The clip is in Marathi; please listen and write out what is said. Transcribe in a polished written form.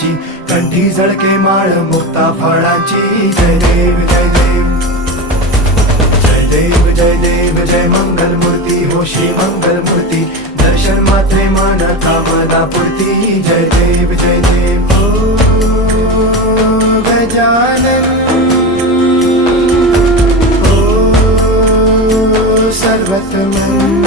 फुलाची, कंठी झळके माळ मुक्ता फळाची. जय देव जय देव जय देव जय देव जय मंगल मूर्ती हो श्री मंगल मूर्ती. दर्शन मात्रे मन कामना पूर्ती. जय देव जय देव ओ गजानन ओ सर्वतमन